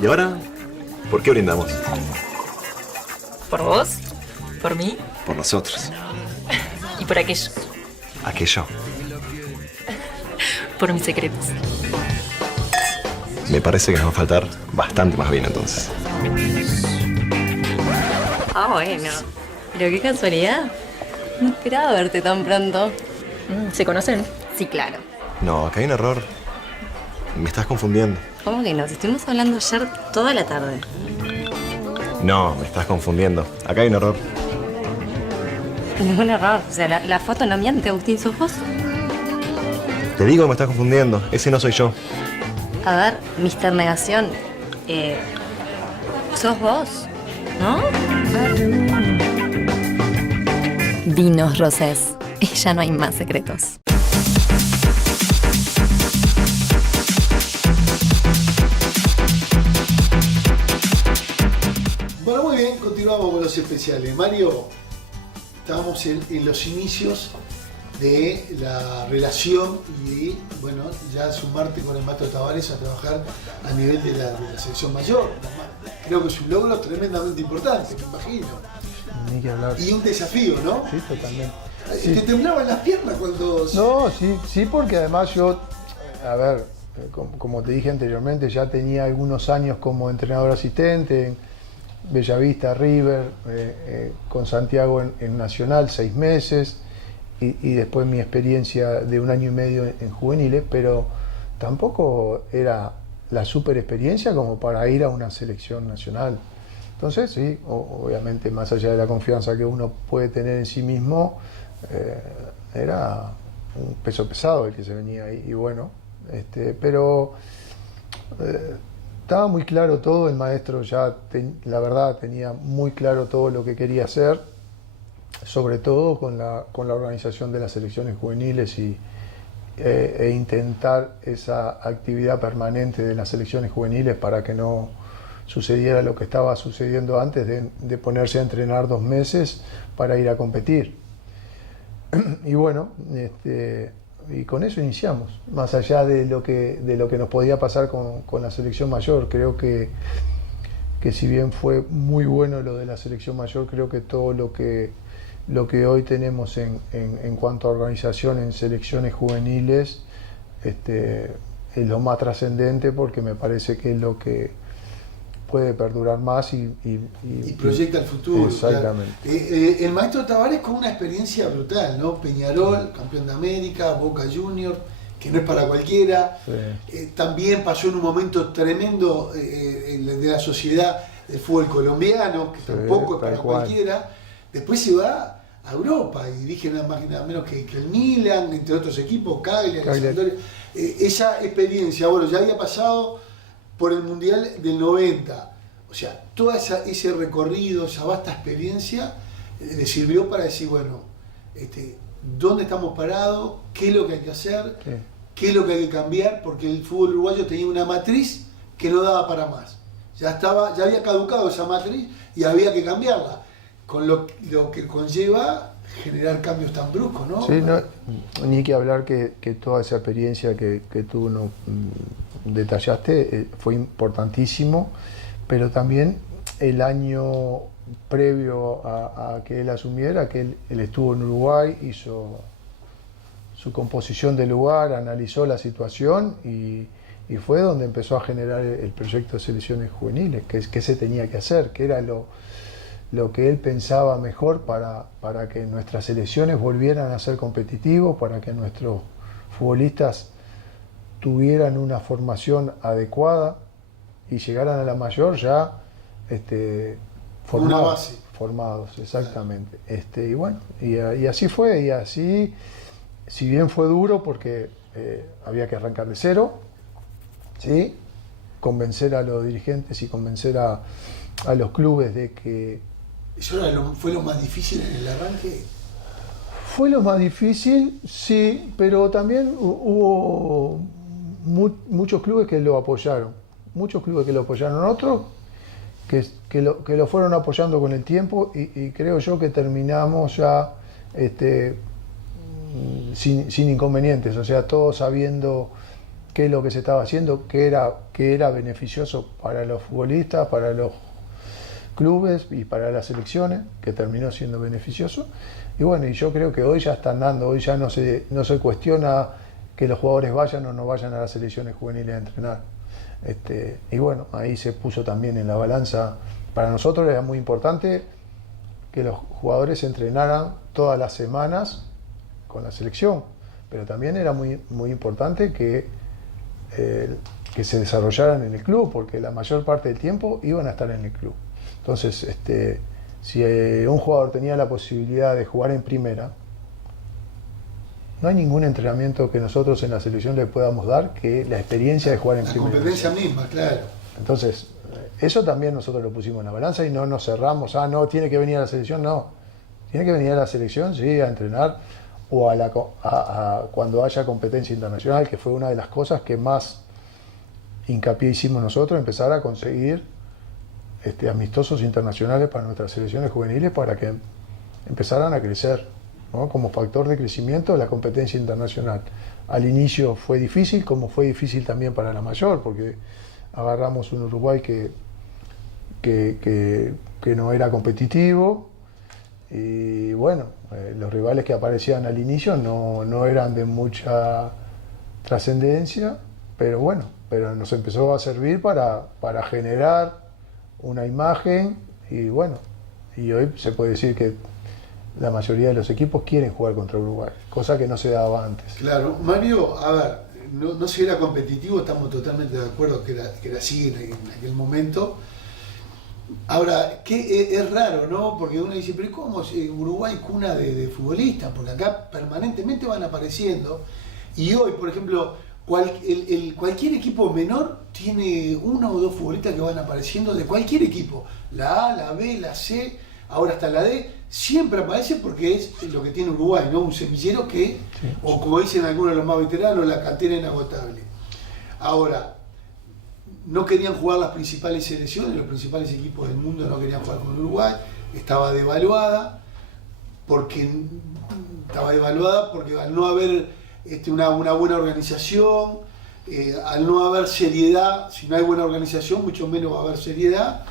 ¿Y ahora? ¿Por qué brindamos? ¿Por vos? ¿Por mí? Por nosotros. Y por aquello. Aquello. Por mis secretos. Me parece que nos va a faltar bastante más vino entonces. Ah, bueno. Pero qué casualidad. No esperaba verte tan pronto. ¿Se conocen? Sí, claro. No, acá hay un error. Me estás confundiendo. ¿Cómo que no? Si estuvimos hablando ayer toda la tarde. No, me estás confundiendo. Acá hay un error. Ningún error. O sea, la foto no miente, Agustín. ¿Sos vos? Te digo que me estás confundiendo. Ese no soy yo. A ver, Mr. Negación. ¿Sos vos? ¿No? Vinos Rosés. Ya no hay más secretos. Bueno, muy bien, continuamos con los especiales. Mario, estábamos en los inicios de la relación y, bueno, ya sumarte con el Maestro Tavares a trabajar a nivel de la selección mayor. Creo que es un logro tremendamente importante, me imagino. Ni que hablar. Y un desafío, ¿no? Sí, totalmente. ¿Te Sí. temblaban las piernas cuando...? No, sí, porque además yo, a ver, como te dije anteriormente, ya tenía algunos años como entrenador asistente en Bellavista, River, con Santiago en Nacional, 6 meses, y después mi experiencia de 1 año y medio en juveniles, pero tampoco era la super experiencia como para ir a una selección nacional. Entonces, sí, obviamente, más allá de la confianza que uno puede tener en sí mismo, era un peso pesado el que se venía ahí, y bueno, pero estaba muy claro todo, el maestro ya, la verdad, tenía muy claro todo lo que quería hacer, sobre todo con la organización de las selecciones juveniles e intentar esa actividad permanente de las selecciones juveniles para que no sucediera lo que estaba sucediendo antes de ponerse a entrenar 2 meses para ir a competir. Y bueno, y con eso iniciamos, más allá de lo que nos podía pasar con la selección mayor. Creo que si bien fue muy bueno lo de la selección mayor, creo que todo lo que hoy tenemos en cuanto a organización en selecciones juveniles es lo más trascendente, porque me parece que es lo que puede perdurar más y proyecta el futuro. Exactamente. Claro. El Maestro Tavares con una experiencia brutal, ¿no? Peñarol, campeón de América, Boca Juniors, que no es para cualquiera. Sí. También pasó en un momento tremendo de la sociedad del fútbol colombiano, que sí, tampoco es para cualquiera. Después se va a Europa y dirige nada más y nada menos que el Milan, entre otros equipos, Cagliari. Esa experiencia, bueno, ya había pasado por el Mundial del 90. O sea, todo ese recorrido, esa vasta experiencia, le sirvió para decir, bueno, ¿dónde estamos parados? ¿Qué es lo que hay que hacer? Sí. ¿Qué es lo que hay que cambiar? Porque el fútbol uruguayo tenía una matriz que no daba para más. Ya había caducado esa matriz y había que cambiarla. Con lo que conlleva generar cambios tan bruscos, ¿no? Sí, ni que hablar que toda esa experiencia que tú no detallaste fue importantísimo, pero también el año previo a que él asumiera, que él estuvo en Uruguay, hizo su composición del lugar, analizó la situación y fue donde empezó a generar el proyecto de selecciones juveniles, que se tenía que hacer, que era lo que él pensaba mejor para que nuestras selecciones volvieran a ser competitivos, para que nuestros futbolistas tuvieran una formación adecuada y llegaran a la mayor ya formados, exactamente. Y bueno, y así fue, y así, si bien fue duro porque había que arrancar de cero, ¿sí? Convencer a los dirigentes y convencer a los clubes de que... ¿Eso fue lo más difícil en el arranque? Fue lo más difícil, sí, pero también hubo muchos clubes que lo apoyaron, otros que lo fueron apoyando con el tiempo y creo yo que terminamos ya sin inconvenientes, o sea, todos sabiendo qué es lo que se estaba haciendo, qué era beneficioso para los futbolistas, para los clubes y para las selecciones, que terminó siendo beneficioso. Y bueno, y yo creo que hoy ya están dando, hoy ya no se cuestiona que los jugadores vayan o no vayan a las selecciones juveniles a entrenar. Y bueno, ahí se puso también en la balanza. Para nosotros era muy importante que los jugadores entrenaran todas las semanas con la selección, pero también era muy, muy importante que se desarrollaran en el club, porque la mayor parte del tiempo iban a estar en el club. Entonces, si un jugador tenía la posibilidad de jugar en primera, no hay ningún entrenamiento que nosotros en la selección le podamos dar que la experiencia de jugar en primera. La competencia misma, claro. Entonces, eso también nosotros lo pusimos en la balanza y no nos cerramos. No, tiene que venir a la selección, no. Tiene que venir a la selección, sí, a entrenar o cuando haya competencia internacional, que fue una de las cosas que más hincapié hicimos nosotros, empezar a conseguir amistosos internacionales para nuestras selecciones juveniles para que empezaran a crecer, ¿no? Como factor de crecimiento de la competencia internacional. Al inicio fue difícil, como fue difícil también para la mayor, porque agarramos un Uruguay que no era competitivo y bueno, los rivales que aparecían al inicio no eran de mucha trascendencia, pero nos empezó a servir para generar una imagen y bueno, y hoy se puede decir que la mayoría de los equipos quieren jugar contra Uruguay, cosa que no se daba antes. Claro, Mario, a ver, no si era competitivo, estamos totalmente de acuerdo que era así en aquel momento. Ahora, que es raro, ¿no? Porque uno dice, pero ¿cómo Uruguay cuna de futbolistas? Porque acá permanentemente van apareciendo y hoy, por ejemplo, cualquier equipo menor tiene uno o dos futbolistas que van apareciendo de cualquier equipo, la A, la B, la C, ahora hasta la D, siempre aparece porque es lo que tiene Uruguay, ¿no? Un semillero que, sí, o como dicen algunos de los más veteranos, la cantera inagotable. Ahora, no querían jugar las principales selecciones, los principales equipos del mundo no querían jugar con Uruguay, estaba devaluada porque al no haber una buena organización, al no haber seriedad, si no hay buena organización, mucho menos va a haber seriedad.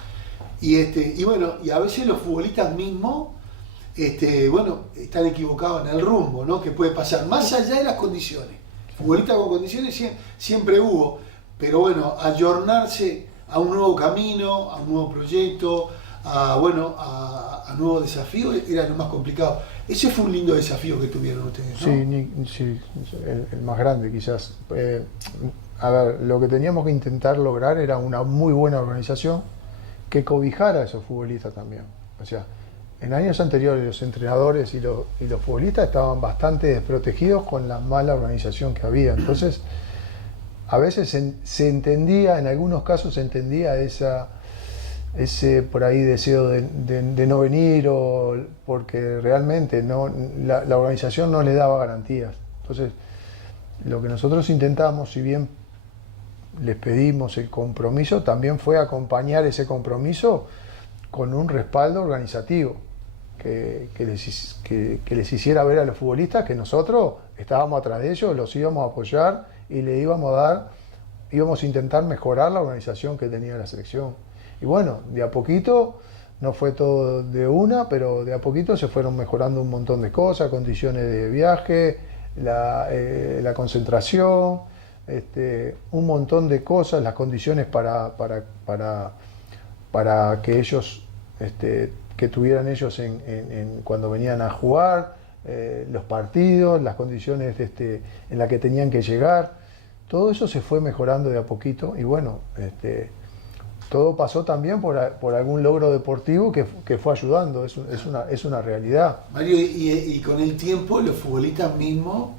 Y bueno, y a veces los futbolistas mismos están equivocados en el rumbo, ¿no? Que puede pasar, más allá de las condiciones. Futbolistas con condiciones siempre hubo, pero bueno, ayornarse a un nuevo camino, a un nuevo proyecto, a nuevos desafíos era lo más complicado. Ese fue un lindo desafío que tuvieron ustedes, ¿no? Sí, el más grande quizás. A ver, lo que teníamos que intentar lograr era una muy buena organización que cobijara a esos futbolistas también. O sea, en años anteriores los entrenadores y los futbolistas estaban bastante desprotegidos con la mala organización que había. Entonces, a veces se entendía, en algunos casos se entendía ese por ahí deseo de no venir, o porque realmente la organización no les daba garantías. Entonces, lo que nosotros intentamos, si bien les pedimos el compromiso, también fue acompañar ese compromiso con un respaldo organizativo que les hiciera ver a los futbolistas que nosotros estábamos atrás de ellos, los íbamos a apoyar y le íbamos a intentar mejorar la organización que tenía la selección. Y bueno, de a poquito, no fue todo de una, pero de a poquito se fueron mejorando un montón de cosas, condiciones de viaje, la concentración, un montón de cosas, las condiciones para que ellos, que tuvieran ellos cuando venían a jugar, los partidos, las condiciones en las que tenían que llegar. Todo eso se fue mejorando de a poquito y bueno, todo pasó también por algún logro deportivo que fue ayudando, es una realidad. Mario, y con el tiempo los futbolistas mismos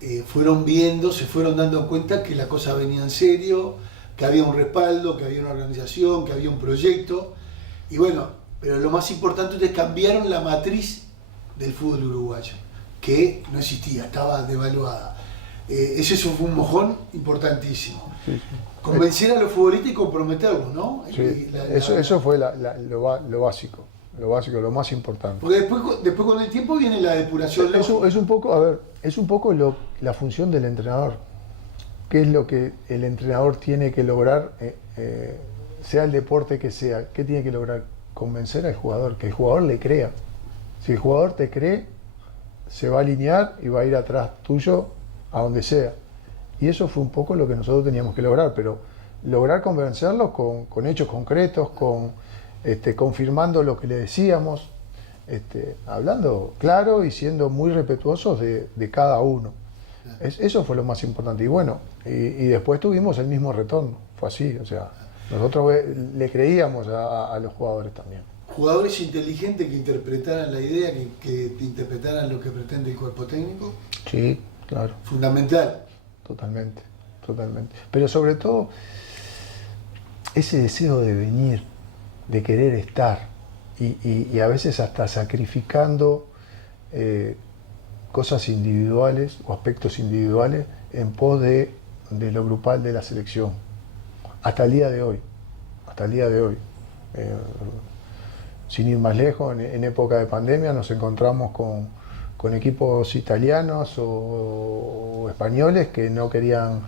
se fueron dando cuenta que la cosa venía en serio, que había un respaldo, que había una organización, que había un proyecto, y bueno, pero lo más importante es que cambiaron la matriz del fútbol uruguayo, que no existía, estaba devaluada. Ese fue un mojón importantísimo. Sí. Convencer a los futbolistas y comprometerlos, ¿no? Sí. Eso fue lo básico, lo más importante. Porque después con el tiempo viene la depuración. Es un poco la función del entrenador. qué es lo que el entrenador tiene que lograr, sea el deporte que sea, qué tiene que lograr, convencer al jugador, que el jugador le crea. Si el jugador te cree, se va a alinear y va a ir atrás tuyo a donde sea. Y eso fue un poco lo que nosotros teníamos que lograr, pero lograr convencerlos con hechos concretos, confirmando lo que le decíamos, hablando claro y siendo muy respetuosos de cada uno. Eso fue lo más importante. Y bueno, y después tuvimos el mismo retorno, fue así, o sea, nosotros le creíamos a los jugadores también. Jugadores inteligentes que interpretaran la idea, que interpretaran lo que pretende el cuerpo técnico. Sí, claro. Fundamental. Totalmente, totalmente. Pero sobre todo, ese deseo de venir, de querer estar, y a veces hasta sacrificando cosas individuales o aspectos individuales en pos de lo grupal de la selección. Hasta el día de hoy. Hasta el día de hoy. Sin ir más lejos, en época de pandemia nos encontramos con equipos italianos o españoles que no querían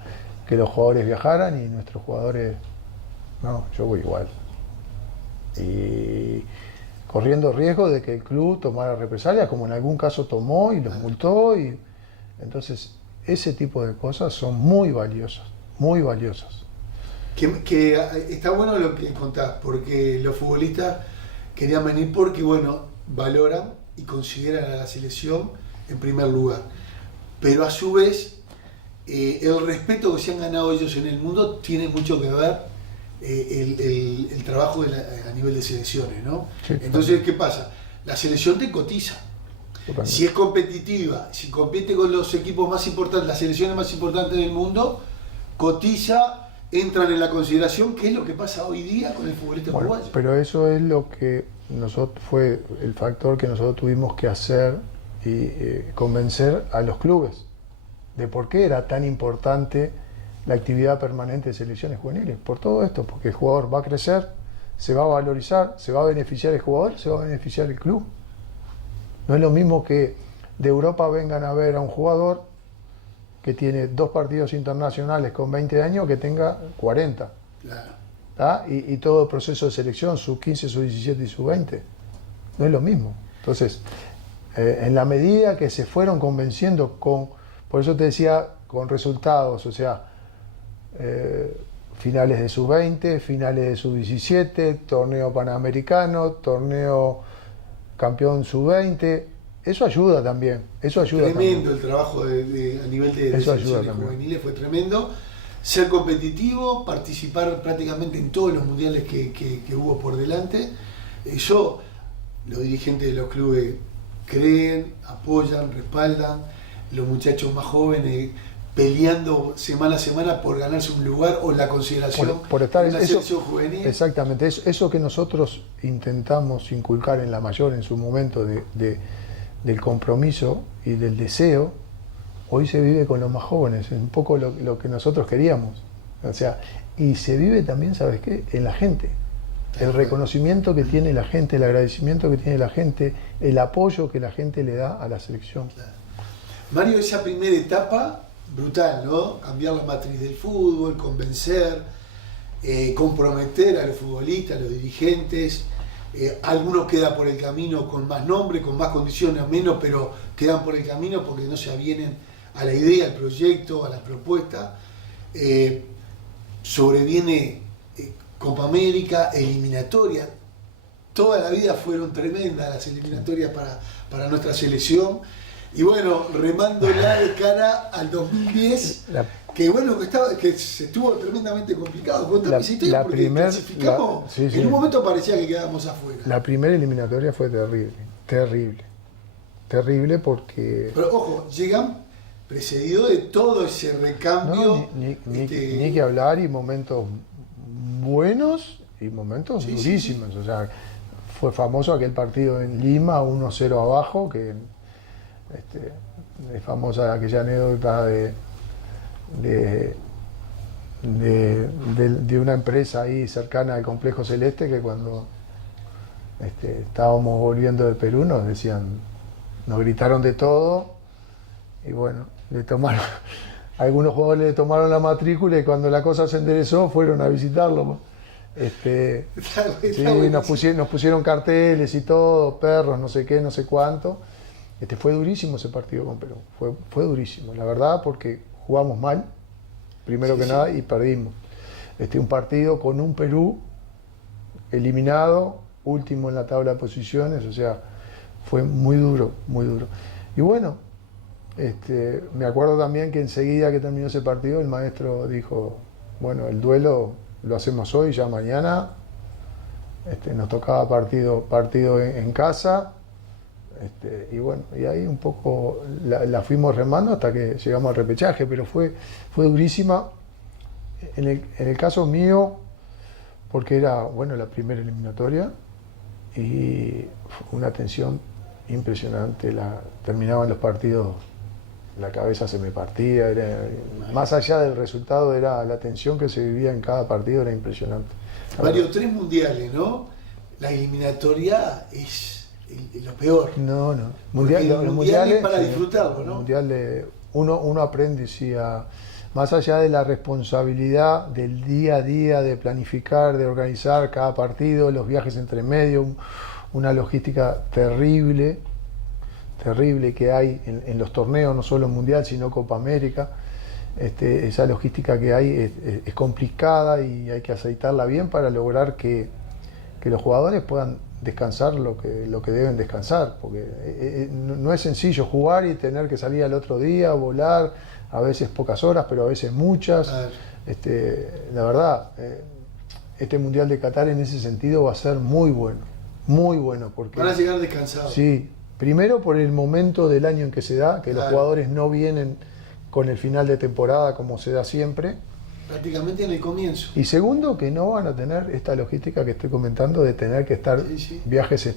que los jugadores viajaran y nuestros jugadores, no, yo voy igual. Y corriendo riesgo de que el club tomara represalias, como en algún caso tomó y los multó. Y entonces, ese tipo de cosas son muy valiosas, muy valiosas. Que está bueno lo que contás, porque los futbolistas querían venir porque, bueno, valoran y consideran a la selección en primer lugar. Pero a su vez, el respeto que se han ganado ellos en el mundo tiene mucho que ver el trabajo a nivel de selecciones, ¿no? Sí, entonces, ¿qué pasa? La selección te cotiza. Totalmente. Si es competitiva, si compite con los equipos más importantes, las selecciones más importantes del mundo, cotiza, entran en la consideración, que es lo que pasa hoy día con el futbolista uruguayo. Pero eso es lo que fue el factor que nosotros tuvimos que hacer y convencer a los clubes de por qué era tan importante la actividad permanente de selecciones juveniles. Por todo esto, porque el jugador va a crecer, se va a valorizar, se va a beneficiar el jugador, se va a beneficiar el club. No es lo mismo que de Europa vengan a ver a un jugador que tiene 2 partidos internacionales con 20 años que tenga 40. Claro. Y todo el proceso de selección, sub-15, sub-17 y sub-20. No es lo mismo. Entonces, en la medida que se fueron convenciendo por eso te decía, con resultados, o sea, finales de sub-20, finales de sub-17, torneo panamericano, torneo campeón sub-20, eso ayuda también. Tremendo el trabajo a nivel de selecciones juveniles, fue tremendo. Ser competitivo, participar prácticamente en todos los mundiales que hubo por delante. Eso, los dirigentes de los clubes creen, apoyan, respaldan, los muchachos más jóvenes peleando semana a semana por ganarse un lugar o la consideración por estar en la selección juvenil. Exactamente, eso que nosotros intentamos inculcar en la mayor en su momento del compromiso y del deseo, hoy se vive con los más jóvenes, es un poco lo que nosotros queríamos. O sea, y se vive también, ¿sabes qué? En la gente. El reconocimiento que tiene la gente, el agradecimiento que tiene la gente, el apoyo que la gente le da a la selección. Claro. Mario, esa primera etapa, brutal, ¿no? Cambiar la matriz del fútbol, convencer, comprometer a los futbolistas, a los dirigentes. Algunos quedan por el camino con más nombre, con más condiciones, menos, pero quedan por el camino porque no se avienen a la idea, al proyecto, a la propuesta. Sobreviene Copa América, eliminatoria. Toda la vida fueron tremendas las eliminatorias para nuestra selección. Y bueno, remándola de cara al 2010, que bueno, que se estuvo tremendamente complicado. Contame esa historia, porque clasificamos, en un momento parecía que quedábamos afuera. La primera eliminatoria fue terrible porque... Pero ojo, llegan precedido de todo ese recambio. No, ni que hablar, y momentos buenos y momentos durísimos. O sea, fue famoso aquel partido en Lima, 1-0 abajo, que es famosa aquella anécdota de una empresa ahí cercana al Complejo Celeste, que cuando estábamos volviendo de Perú nos gritaron de todo, y bueno, le tomaron algunos jugadores le tomaron la matrícula y cuando la cosa se enderezó fueron a visitarlo. Sí, nos pusieron carteles y todo, perros, no sé qué, no sé cuánto. Fue durísimo ese partido con Perú, fue durísimo, la verdad, porque jugamos mal, primero que nada, y perdimos. Un partido con un Perú eliminado, último en la tabla de posiciones, o sea, fue muy duro, muy duro. Y bueno, me acuerdo también que enseguida que terminó ese partido, el maestro dijo, bueno, el duelo lo hacemos hoy, ya mañana, nos tocaba partido en casa. Y bueno, y ahí un poco la fuimos remando hasta que llegamos al repechaje, pero fue durísima. En el caso mío, porque era, bueno, la primera eliminatoria y fue una tensión impresionante. Terminaban los partidos, la cabeza se me partía, más allá del resultado, era la tensión que se vivía en cada partido, era impresionante. Mario, 3 mundiales, ¿no? La eliminatoria es lo peor. No. Los mundiales para disfrutarlo, ¿no? Uno aprende, sí, más allá de la responsabilidad del día a día, de planificar, de organizar cada partido, los viajes entre medio, una logística terrible que hay en los torneos, no solo Mundial, sino Copa América. Esa logística que hay es complicada y hay que aceitarla bien para lograr que los jugadores puedan descansar lo que deben descansar, porque no es sencillo jugar y tener que salir al otro día, volar, a veces pocas horas, pero a veces muchas. La verdad, este Mundial de Qatar en ese sentido va a ser muy bueno, porque van a llegar descansados. Sí, primero por el momento del año en que se da, que los jugadores no vienen con el final de temporada como se da siempre. Prácticamente en el comienzo. Y segundo, que no van a tener esta logística que estoy comentando de tener que estar viajes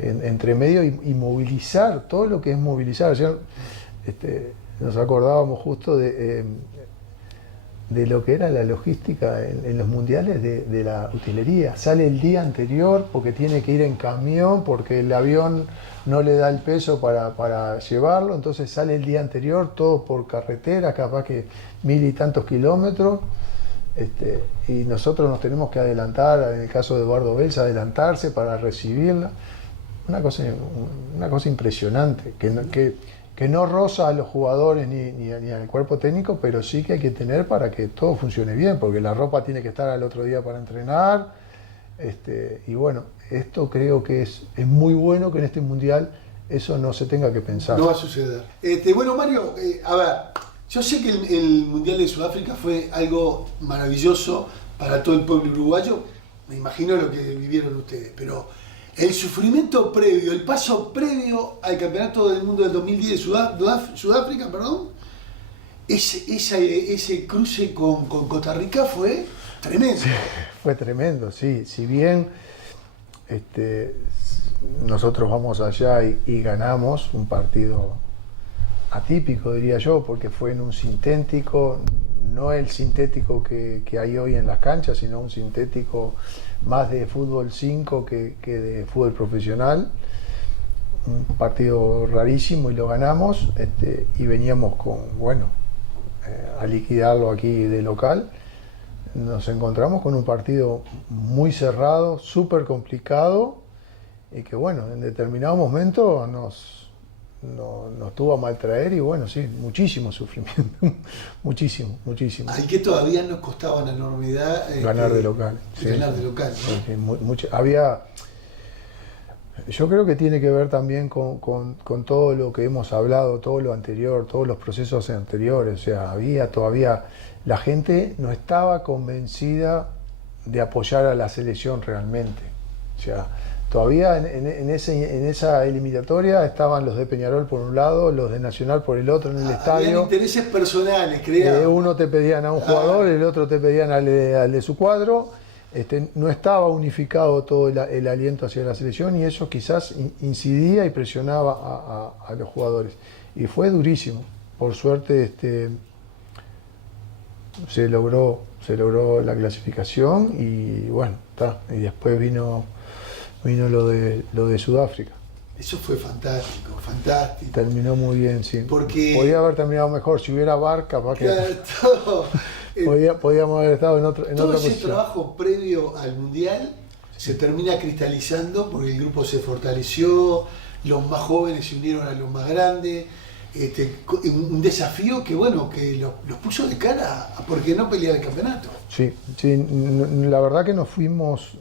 entre medio y movilizar, todo lo que es movilizar. Ayer nos acordábamos justo de lo que era la logística en los mundiales de la utilería. Sale el día anterior porque tiene que ir en camión, porque el avión no le da el peso para llevarlo, entonces sale el día anterior, todo por carretera, capaz que 1000 y tantos kilómetros, y nosotros nos tenemos que adelantar, en el caso de Eduardo Belsa, adelantarse para recibirla. Una cosa impresionante, que no roza a los jugadores ni al cuerpo técnico, pero sí que hay que tener para que todo funcione bien, porque la ropa tiene que estar al otro día para entrenar. Y bueno, esto creo que es muy bueno que en este mundial eso no se tenga que pensar. No va a suceder. Bueno, Mario, a ver, yo sé que el Mundial de Sudáfrica fue algo maravilloso para todo el pueblo uruguayo, me imagino lo que vivieron ustedes, pero el sufrimiento previo, el paso previo al Campeonato del Mundo del 2010 de Sudáfrica, perdón, ese cruce con Costa Rica fue tremendo. Sí, fue tremendo, sí. Si bien nosotros vamos allá y ganamos un partido atípico, diría yo, porque fue en un sintético, no el sintético que hay hoy en las canchas, sino un sintético más de fútbol 5 que de fútbol profesional. Un partido rarísimo y lo ganamos, y veníamos a liquidarlo aquí de local. Nos encontramos con un partido muy cerrado, súper complicado, y que bueno, en determinado momento nos tuvo a maltraer, y bueno, sí, muchísimo sufrimiento, muchísimo. Al que todavía nos costaba una enormidad ganar de local. Ganar de local, ¿no? Sí, yo creo que tiene que ver también con todo lo que hemos hablado, todo lo anterior, todos los procesos anteriores. O sea, todavía la gente no estaba convencida de apoyar a la selección realmente. O sea, todavía en esa eliminatoria estaban los de Peñarol por un lado, los de Nacional por el otro en el estadio. Habían intereses personales, creo. Uno te pedían a un jugador, el otro te pedían al de su cuadro. No estaba unificado todo el aliento hacia la selección, y eso quizás incidía y presionaba a los jugadores. Y fue durísimo. Por suerte se logró la clasificación, y bueno, está. Y después vino lo de Sudáfrica. Eso fue fantástico, fantástico. Terminó muy bien, sí. Porque podía haber terminado mejor. Si hubiera VAR, capaz que podíamos haber estado en otra todo ese posición. trabajo previo al Mundial se termina cristalizando porque el grupo se fortaleció, los más jóvenes se unieron a los más grandes. Un desafío que bueno, que los puso de cara a por qué no pelear el campeonato. Sí, la verdad que nos fuimos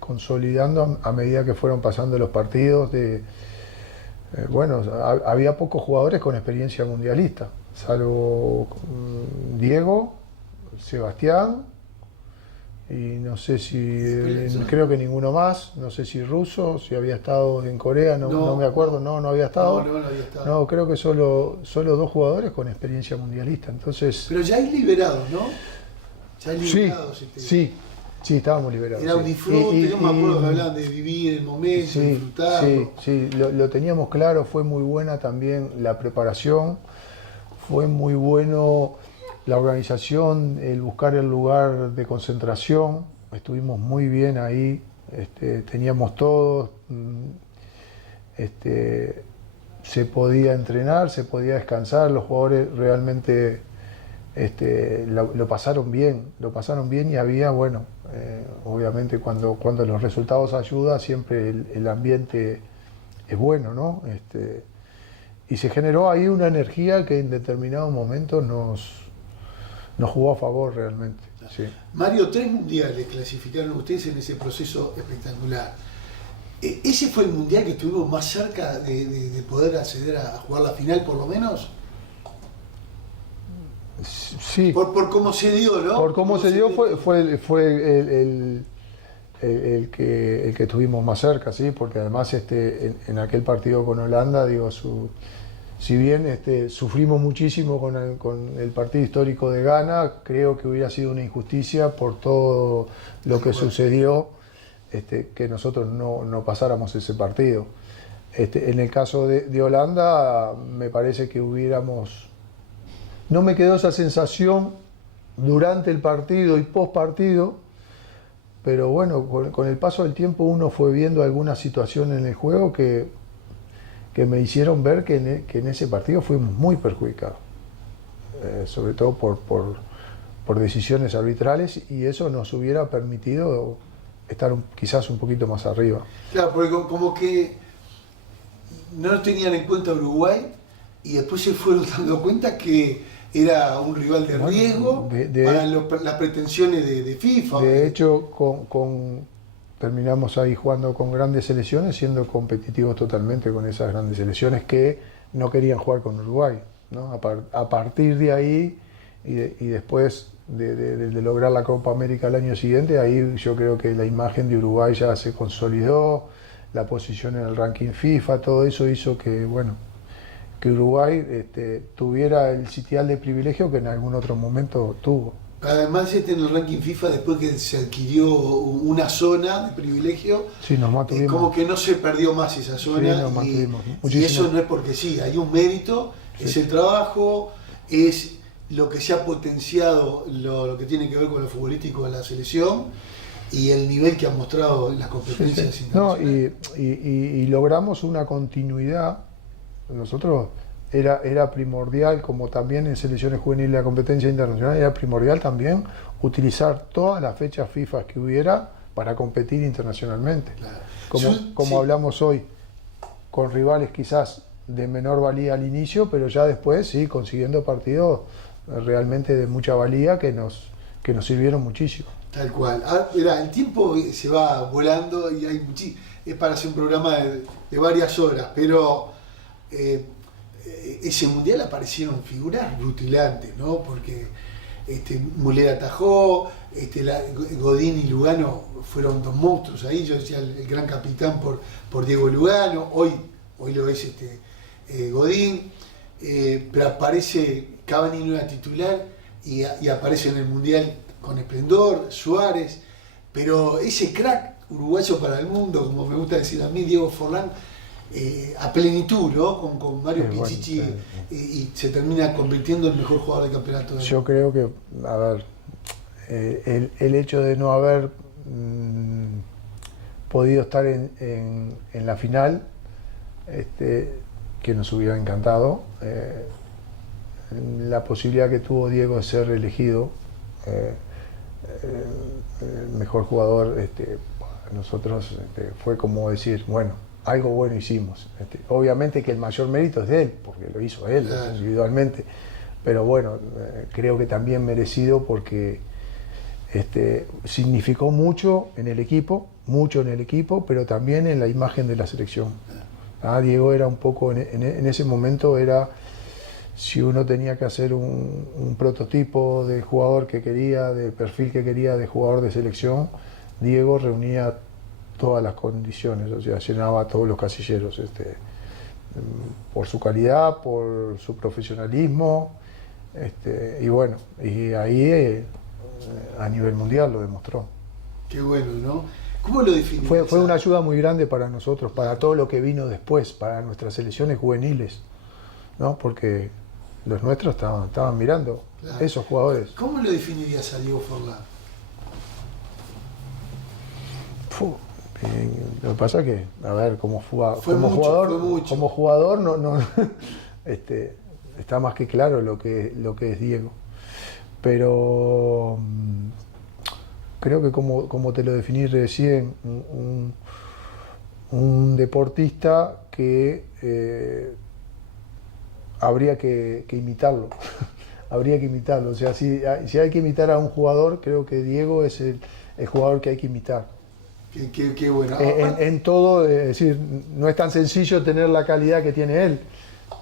consolidando a medida que fueron pasando los partidos. Había pocos jugadores con experiencia mundialista, salvo Diego, Sebastián y no sé si, creo que ninguno más, no sé si Russo, si había estado en Corea, no me acuerdo, no había estado. No había estado. No, creo que solo 2 jugadores con experiencia mundialista, entonces... Pero ya hay liberados, ¿no? Ya hay liberados. Sí, estábamos liberados. Era un disfrute, yo me acuerdo que hablaban de vivir el momento, disfrutarlo. Sí, lo teníamos claro, fue muy buena también la preparación, fue muy bueno la organización, el buscar el lugar de concentración, estuvimos muy bien ahí, teníamos todo, se podía entrenar, se podía descansar, los jugadores realmente lo pasaron bien y había, obviamente cuando los resultados ayudan, siempre el ambiente es bueno, ¿no? Y se generó ahí una energía que en determinados momentos nos jugó a favor realmente. Sí. Mario, 3 mundiales clasificaron ustedes en ese proceso espectacular. ¿Ese fue el mundial que estuvimos más cerca de poder acceder a jugar la final por lo menos? Sí. Por cómo se dio, ¿no? Por cómo se dio fue el que estuvimos más cerca, sí, porque además en aquel partido con Holanda, si bien sufrimos muchísimo con el partido histórico de Ghana, creo que hubiera sido una injusticia por todo lo que sucedió, que nosotros no pasáramos ese partido. En el caso de Holanda, me parece que no me quedó esa sensación durante el partido y post partido, pero bueno, con el paso del tiempo uno fue viendo algunas situaciones en el juego que me hicieron ver que en ese partido fuimos muy perjudicados, sobre todo por decisiones arbitrales, y eso nos hubiera permitido estar quizás un poquito más arriba. Claro, porque como que no tenían en cuenta Uruguay y después se fueron dando cuenta que era un rival de riesgo para las pretensiones de FIFA. De hecho, terminamos ahí jugando con grandes selecciones, siendo competitivos totalmente con esas grandes selecciones que no querían jugar con Uruguay, ¿no? A partir de ahí y después de lograr la Copa América el año siguiente, ahí yo creo que la imagen de Uruguay ya se consolidó, la posición en el ranking FIFA, todo eso hizo que Uruguay tuviera el sitial de privilegio que en algún otro momento tuvo. Además, en el ranking FIFA, después que se adquirió una zona de privilegio, sí, nos mantuvimos. Como que no se perdió más esa zona. Sí, y eso no es porque sí, hay un mérito, sí. Es el trabajo, es lo que se ha potenciado, lo que tiene que ver con lo futbolístico de la selección y el nivel que ha mostrado en las competencias internacionales. Y logramos una continuidad. Nosotros era primordial, como también en selecciones juveniles de la competencia internacional, era primordial también utilizar todas las fechas FIFA que hubiera para competir internacionalmente. Claro. Como hablamos hoy, con rivales quizás de menor valía al inicio, pero ya después sí, consiguiendo partidos realmente de mucha valía que nos sirvieron muchísimo. Tal cual. El tiempo se va volando y es para hacer un programa de varias horas, pero ese mundial aparecieron figuras rutilantes, ¿no? Porque Müller atajó, Godín y Lugano fueron 2 monstruos ahí. Yo decía el gran capitán por Diego Lugano, hoy lo es Godín, pero aparece Cavani, no era titular, y aparece en el mundial con esplendor, Suárez, pero ese crack uruguayo para el mundo, como me gusta decir a mí, Diego Forlán, a plenitud, ¿no? Con Mario Pichichi, bueno, y se termina convirtiendo en el mejor jugador del campeonato. Yo creo que, el hecho de no haber podido estar en la final que nos hubiera encantado. La posibilidad que tuvo Diego de ser elegido el mejor jugador, nosotros fue como decir, bueno, algo bueno hicimos. Obviamente que el mayor mérito es de él, porque lo hizo él individualmente, pero bueno, creo que también merecido porque significó mucho en el equipo, pero también en la imagen de la selección. Diego era un poco, en ese momento era, si uno tenía que hacer un prototipo de jugador que quería, de perfil que quería, de jugador de selección, Diego reunía todas las condiciones, o sea, llenaba todos los casilleros, por su calidad, por su profesionalismo, y bueno, y ahí a nivel mundial lo demostró. Qué bueno, ¿no? ¿Cómo lo definirías? Fue una ayuda muy grande para nosotros, para todo lo que vino después, para nuestras selecciones juveniles, ¿no? Porque los nuestros estaban mirando esos jugadores. ¿Cómo lo definirías a Diego Forlán? Lo que pasa es que, a ver, como jugador no está más que claro lo que es Diego. Pero creo que como te lo definí recién, un deportista que habría que imitarlo. Habría que imitarlo. O sea, si hay que imitar a un jugador, creo que Diego es el jugador que hay que imitar. Qué bueno. En todo, es decir, no es tan sencillo tener la calidad que tiene él,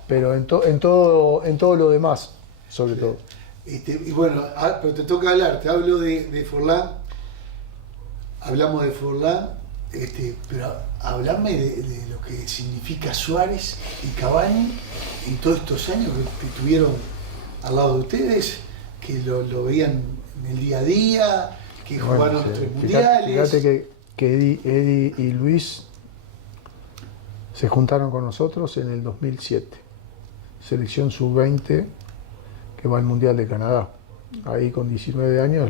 pero en todo lo demás, sobre todo. Y bueno, pero te toca hablar, te hablo de Forlán, hablamos de Forlán, pero hablame de lo que significa Suárez y Cavani en todos estos años que estuvieron al lado de ustedes, que lo veían en el día a día, que jugaron los 3 mundiales. Fíjate que Eddie y Luis se juntaron con nosotros en el 2007, selección sub-20 que va al Mundial de Canadá. Ahí con 19 años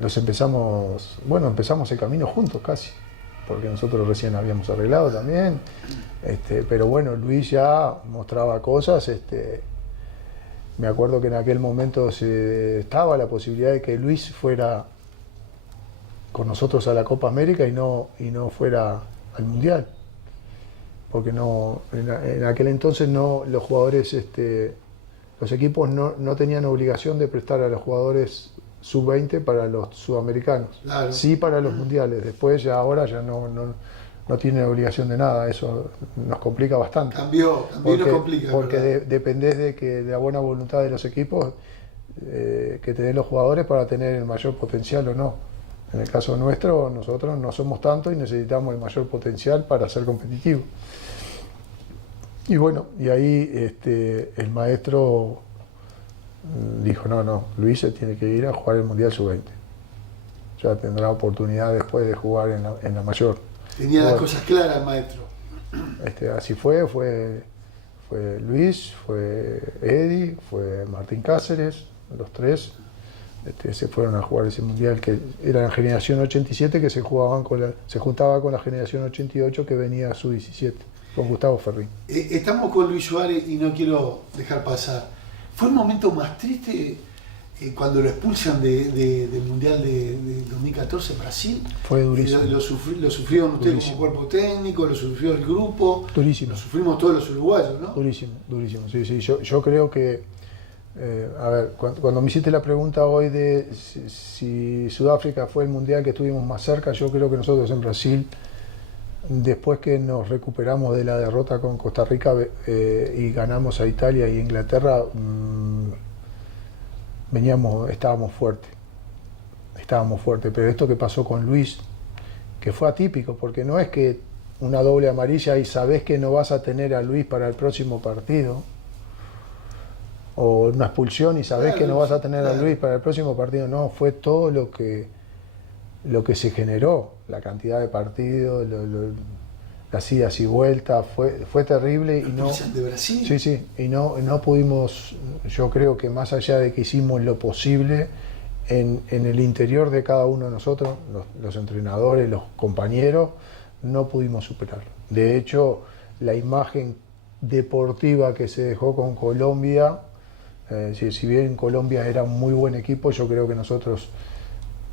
empezamos el camino juntos casi, porque nosotros recién habíamos arreglado también, pero bueno, Luis ya mostraba cosas, me acuerdo que en aquel momento estaba la posibilidad de que Luis fuera con nosotros a la Copa América y no fuera al Mundial, porque en aquel entonces los jugadores, los equipos no tenían obligación de prestar a los jugadores sub-20 para los sudamericanos, claro. Sí para los mundiales, después ahora ya no tienen obligación de nada, eso nos complica bastante. También nos complica. Porque dependés de la buena voluntad de los equipos que tenés los jugadores para tener el mayor potencial o no. En el caso nuestro, nosotros no somos tanto y necesitamos el mayor potencial para ser competitivos. Y bueno, y ahí el maestro dijo, no, Luis se tiene que ir a jugar el Mundial Sub-20. Ya tendrá oportunidad después de jugar en la mayor. Tenía las cosas claras el maestro. Así fue Luis, fue Eddie, fue Martín Cáceres, los 3. Se fueron a jugar ese mundial que era la generación 87 que se juntaba con la generación 88 que venía a su 17 con Gustavo Ferrín. Estamos con Luis Suárez y no quiero dejar pasar. ¿Fue el momento más triste cuando lo expulsan del mundial de 2014 Brasil? Fue durísimo. Lo sufrieron ustedes como cuerpo técnico, lo sufrió el grupo. Durísimo. Lo sufrimos todos los uruguayos, ¿no? Durísimo. Sí. Yo creo que a ver, cuando me hiciste la pregunta hoy de si Sudáfrica fue el mundial que estuvimos más cerca, yo creo que nosotros en Brasil, después que nos recuperamos de la derrota con Costa Rica y ganamos a Italia y Inglaterra, estábamos fuertes, pero esto que pasó con Luis, que fue atípico, porque no es que una doble amarilla y sabés que no vas a tener a Luis para el próximo partido, o una expulsión y sabés que no vas a tener a Luis para el próximo partido, no, fue todo lo que se generó, la cantidad de partidos, las idas y vueltas, fue terrible y no. De Brasil. Sí, y no pudimos, yo creo que más allá de que hicimos lo posible en el interior de cada uno de nosotros, los entrenadores, los compañeros, no pudimos superarlo. De hecho, la imagen deportiva que se dejó con Colombia, si bien Colombia era un muy buen equipo, yo creo que nosotros,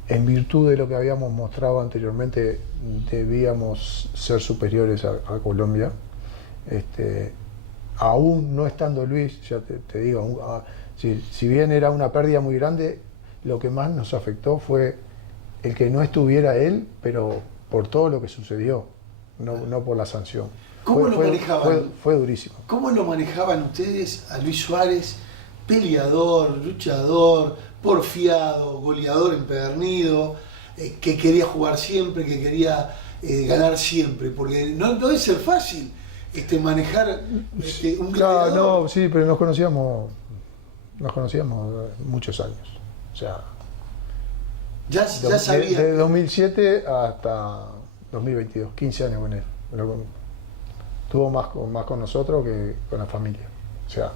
en virtud de lo que habíamos mostrado anteriormente, debíamos ser superiores a Colombia. Aún no estando Luis, ya te digo, si bien era una pérdida muy grande, lo que más nos afectó fue el que no estuviera él, pero por todo lo que sucedió, no por la sanción. ¿Cómo lo manejaban? Fue durísimo. ¿Cómo lo manejaban ustedes a Luis Suárez, peleador, luchador, porfiado, goleador empedernido, que quería jugar siempre, que quería ganar siempre? Porque no debe ser fácil manejar un Claro, gladiador. no, sí, pero nos conocíamos muchos años. O sea, Ya sabía. de 2007 hasta 2022, 15 años con él. Estuvo más con nosotros que con la familia. O sea,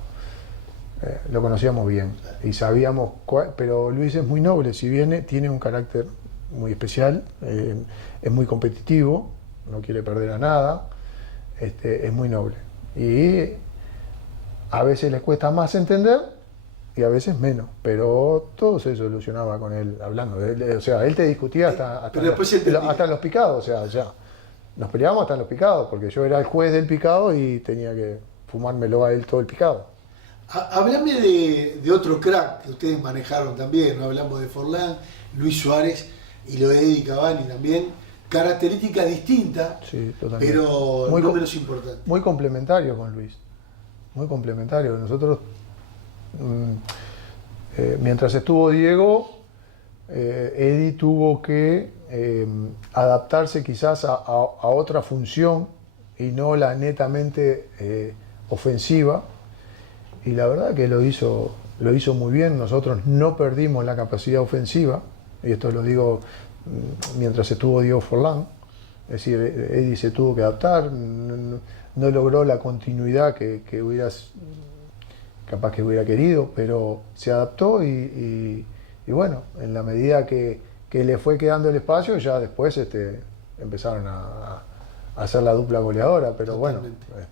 lo conocíamos bien y sabíamos, pero Luis es muy noble, si bien tiene un carácter muy especial, es muy competitivo, no quiere perder a nada, es muy noble. Y a veces les cuesta más entender y a veces menos, pero todo se solucionaba con él hablando. O sea, él te discutía hasta en los picados, o sea, ya. Nos peleábamos hasta en los picados, porque yo era el juez del picado y tenía que fumármelo a él todo el picado. Háblame de otro crack que ustedes manejaron también, ¿no? Hablamos de Forlán, Luis Suárez y lo de Eddie Cavani también. Características distintas, Sí, totalmente. pero no menos importantes. Muy complementario con Luis, muy complementario. Nosotros, mientras estuvo Diego, Eddie tuvo que adaptarse quizás a otra función y no la netamente ofensiva, y la verdad que lo hizo muy bien. Nosotros no perdimos la capacidad ofensiva, y esto lo digo mientras estuvo Diego Forlán, es decir, Eddie se tuvo que adaptar, no logró la continuidad que capaz que hubiera querido, pero se adaptó y bueno, en la medida que le fue quedando el espacio, ya después empezaron a hacer la dupla goleadora, pero Totalmente. bueno,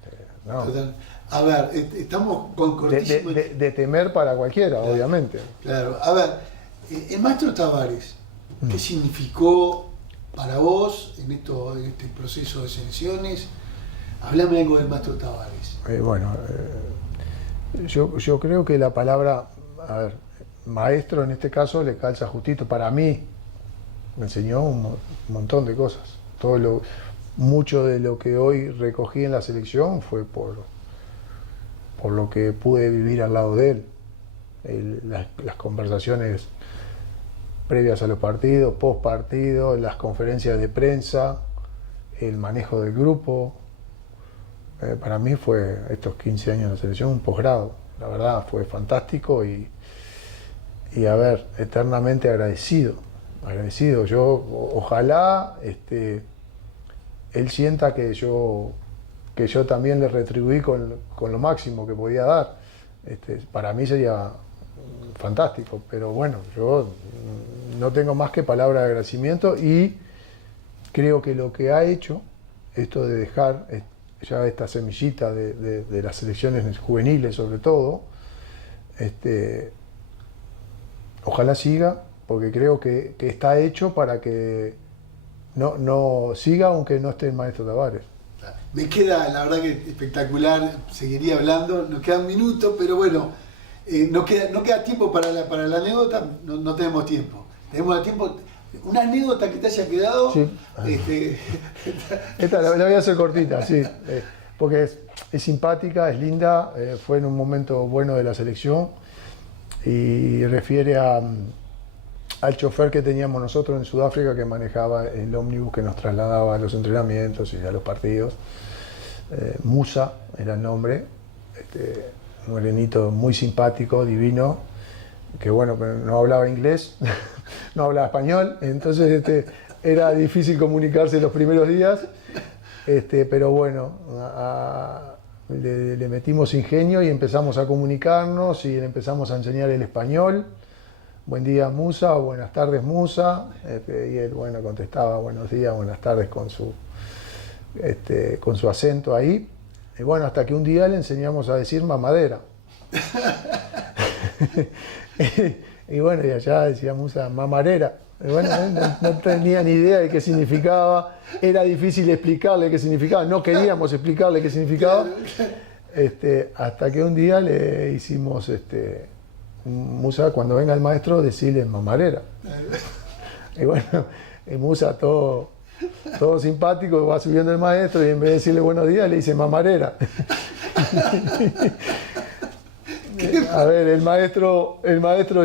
no. Total. A ver, estamos con cortísimo. De temer para cualquiera, Claro. obviamente. Claro, a ver, el maestro Tavares, ¿qué significó para vos en este proceso de selecciones? Háblame algo del maestro Tavares. Yo creo que la palabra, a ver, maestro en este caso le calza justito. Para mí me enseñó un montón de cosas. Mucho de lo que hoy recogí en la selección fue por lo que pude vivir al lado de él. Las conversaciones previas a los partidos, post partido, las conferencias de prensa, el manejo del grupo. Para mí fue estos 15 años de selección un posgrado. La verdad fue fantástico y a ver, eternamente agradecido. Ojalá él sienta que yo también le retribuí con lo máximo que podía dar. Para mí sería fantástico, pero bueno, yo no tengo más que palabras de agradecimiento y creo que lo que ha hecho, esto de dejar ya esta semillita de las selecciones juveniles sobre todo, ojalá siga, porque creo que está hecho para que no siga aunque no esté el maestro Tavares. Me queda, la verdad que espectacular, seguiría hablando, nos quedan minutos, pero bueno, no queda tiempo para la anécdota, no tenemos tiempo. Tenemos tiempo, una anécdota que te haya quedado. Sí. Esta la voy a hacer cortita, sí, porque es simpática, es linda, fue en un momento bueno de la selección y refiere al chofer que teníamos nosotros en Sudáfrica, que manejaba el ómnibus que nos trasladaba a los entrenamientos y a los partidos. Musa era el nombre, un morenito muy simpático, divino, que bueno, pero no hablaba inglés, no hablaba español, entonces era difícil comunicarse los primeros días, pero bueno, le metimos ingenio y empezamos a comunicarnos y le empezamos a enseñar el español. Buen día Musa, o buenas tardes Musa, y él bueno contestaba buenos días, buenas tardes con su con su acento ahí. Y bueno, hasta que un día le enseñamos a decir mamadera. Y bueno, y allá decíamos mamarera. Y bueno, no tenía ni idea de qué significaba. Era difícil explicarle qué significaba. No queríamos explicarle qué significaba. Hasta que un día le hicimos, Musa, cuando venga el maestro, decirle mamarera. Y bueno, y Musa todo simpático, va subiendo el maestro y en vez de decirle buenos días, le dice mamarera. A ver, el maestro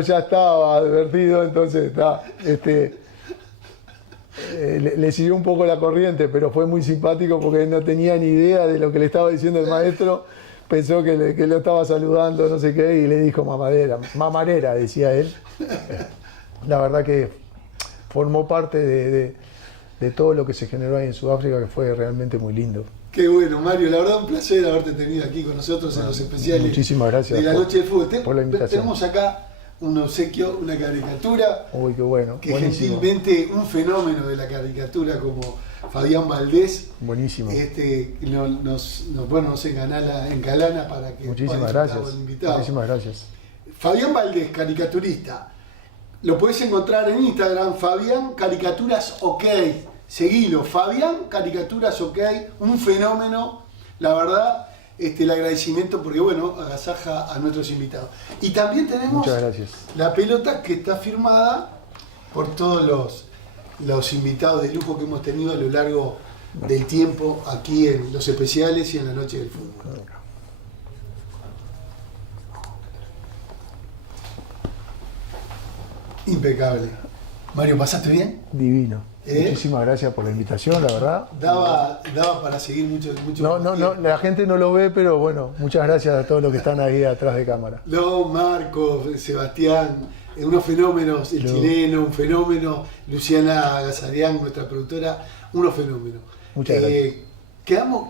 ya estaba advertido, entonces le siguió un poco la corriente, pero fue muy simpático porque no tenía ni idea de lo que le estaba diciendo el maestro. Pensó que lo estaba saludando, no sé qué, y le dijo mamarera, decía él. La verdad que formó parte de todo lo que se generó ahí en Sudáfrica, que fue realmente muy lindo. Qué bueno, Mario, la verdad un placer haberte tenido aquí con nosotros en los especiales. Muchísimas gracias de la Noche del Fútbol. por la invitación. Tenemos acá un obsequio, una caricatura. Uy, qué bueno, que buenísimo. Gentilmente un fenómeno de la caricatura como Fabián Valdés. Buenísimo. Nos engalana para que Muchísimas pueda disfrutar gracias. con el invitado. Muchísimas gracias. Fabián Valdés, caricaturista. Lo podés encontrar en Instagram, Fabián Caricaturas OK. Seguilo, Fabián Caricaturas OK, un fenómeno, la verdad, el agradecimiento porque, bueno, agasaja a nuestros invitados. Y también tenemos Muchas gracias. la pelota que está firmada por todos los invitados de lujo que hemos tenido a lo largo del tiempo aquí en los especiales y en la Noche del Fútbol. Impecable. Mario, ¿pasaste bien? Divino. Muchísimas gracias por la invitación, la verdad. Daba para seguir mucho No, la gente no lo ve, pero bueno, muchas gracias a todos los que están ahí atrás de cámara. Marcos, Sebastián, unos fenómenos, el chileno, un fenómeno, Luciana Gazarian, nuestra productora, unos fenómenos. Muchas gracias. Quedamos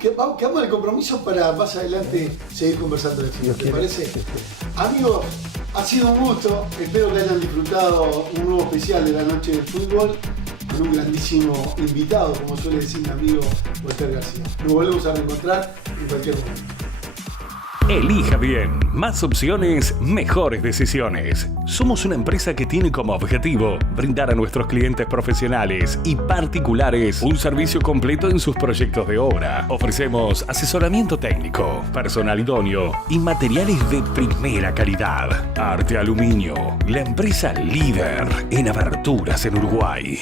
al compromiso para más adelante seguir conversando de esto. ¿Te parece? Amigos, ha sido un gusto. Espero que hayan disfrutado un nuevo especial de la Noche del Fútbol con un grandísimo invitado, como suele decir mi amigo Walter García. Nos volvemos a reencontrar en cualquier momento. Elija bien. Más opciones, mejores decisiones. Somos una empresa que tiene como objetivo brindar a nuestros clientes profesionales y particulares un servicio completo en sus proyectos de obra. Ofrecemos asesoramiento técnico, personal idóneo y materiales de primera calidad. Arte Aluminio, la empresa líder en aberturas en Uruguay.